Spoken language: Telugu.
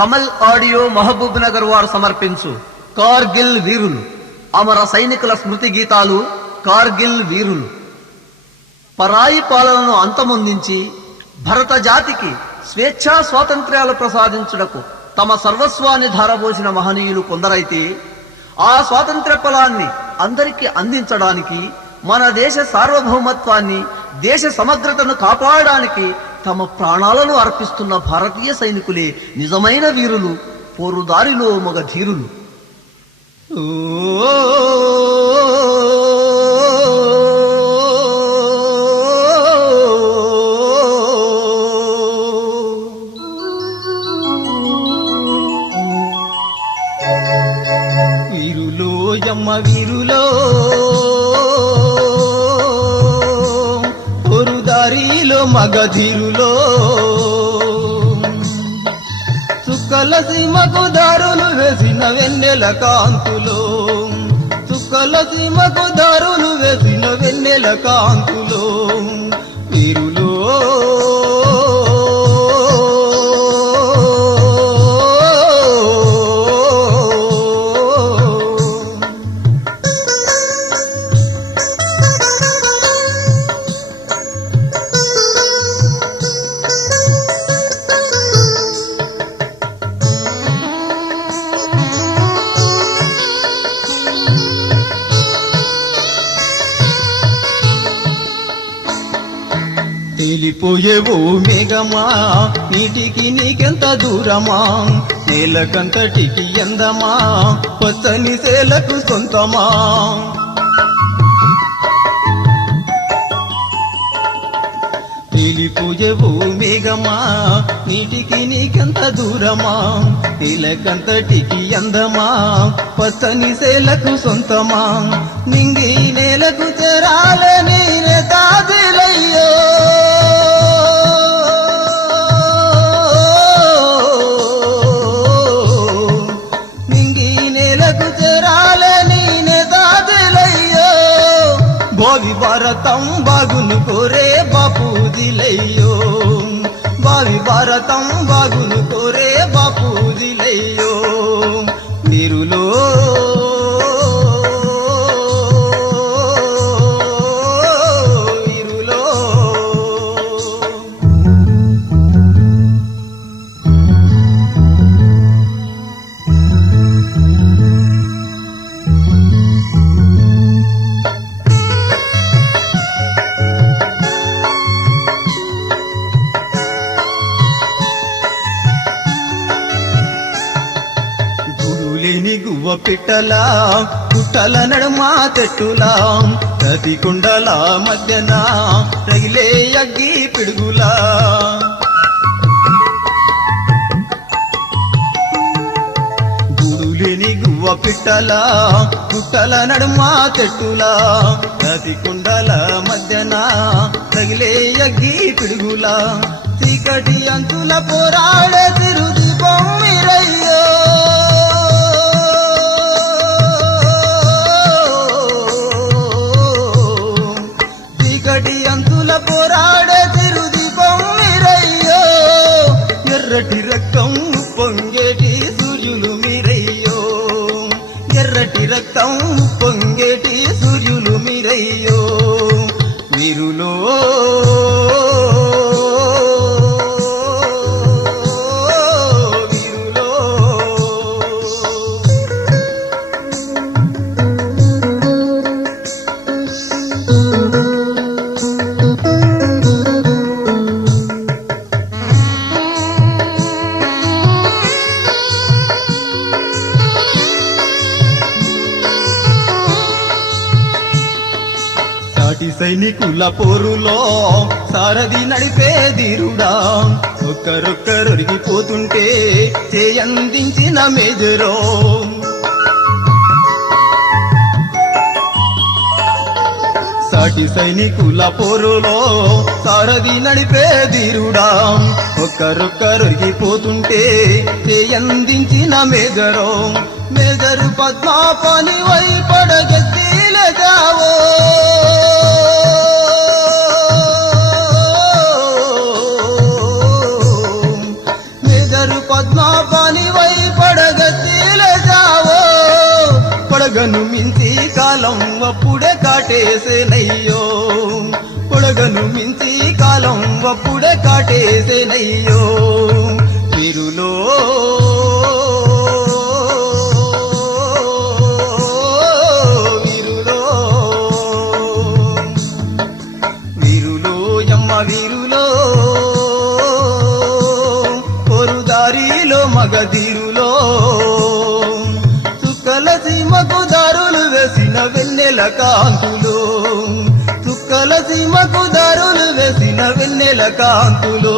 కమల్ ఆడియో మహబూబ్ నగర్ వారు సమర్పించు కార్గిల్ వీరులు అమర సైనికుల స్మృతి గీతాలు. కార్గిల్ వీరులు పరాయి పాలనను అంతమొందించి భరత జాతికి స్వేచ్ఛా స్వాతంత్ర్యాలు ప్రసాదించుటకు తమ సర్వస్వాన్ని ధారపోసిన మహనీయులు కొందరైతే, ఆ స్వాతంత్ర్య ఫలాన్ని అందరికీ అందించడానికి, మన దేశ సార్వభౌమత్వాన్ని, దేశ సమగ్రతను కాపాడడానికి తమ ప్రాణాలను అర్పిస్తున్న భారతీయ సైనికులే నిజమైన వీరులు, పోరుదారిలో మగ ధీరులు. వీరులో యమ్మ వీరులో పొరుదారిలో మగధీరులో, చుక్కల సీమకు దారులు వేసిన వెన్నెల కాంతులో, చుక్కల సీమకు దారులు వేసిన వెన్నెల కాంతులో, వీరులో తేలిపోయేవో మేఘమా, నీటికి నీకెంత దూరమా, నేలకంతటికి ఎందమా, పచ్చని సేలకు సొంతమా. తేలిపోయేవో మేఘమా, నీటికి నీకెంత దూరమా, నేలకంతటికి ఎందమా, పచ్చని సేలకు సొంతమా. నింగి నేలకు చేరాలని తాదిలయ్యో, భావి భారతం బాగును కోరే బాపూజీలయ్యో, భావి భారతం బాగును కోరే బాపూజీలయ్యో, వీరులో వీరులో. లేని గువ్వ పిట్టలా, పుట్టల నడుమా చెట్టులా, ప్రతి కుండల మధ్యన రగిలే అగ్గి పిడుగులా, గూడులేని గువ్వ పిట్టలా, పుట్టల నడుమా చెట్టులా, ప్రతి కుండల మధ్యన రగిలే అగ్గి పిడుగులా, చీకటి అంచుల పోరాడే తిరుదీపం మీరయ్యో, అంతుల పోరాడే తిరుదీపం మీరయ్యో, ఎర్రటి రక్తం పొంగేటి సూర్యులు మీరయ్యో, ఎర్రటి రక్తం పొంగేటి సూర్యులు మీరయ్యో, వీరులో సైనికుల పోరులో సారథి నడిపే ధీరుడా, ఒక్కరొక్కరొరిగిపోతుంటే చేయందించిన మేజరో, సాటి సైనికుల పోరులో సారథి నడిపే ధీరుడా, ఒక్కరొక్కరొరిగిపోతుంటే చేయందించిన మేజరో, మేజరు పద్మాపాని వై పడగెత్తిలగావో, పద్మాపాని పొడగను మించి కాలం అప్పుడే కాటేసేనయ్యో పొడగను మించి కాలం అప్పుడే కాటేసేనయ్యో వీరులో వీరులో వీరులో యమ్మ వీరులో పొరుదారిలో మగధీరులో చుక్కల సీమకు దారులు వేసిన వెన్నెల కాంతులు చుక్కల సీమకు దారులు వేసిన వెన్నెల కాంతులు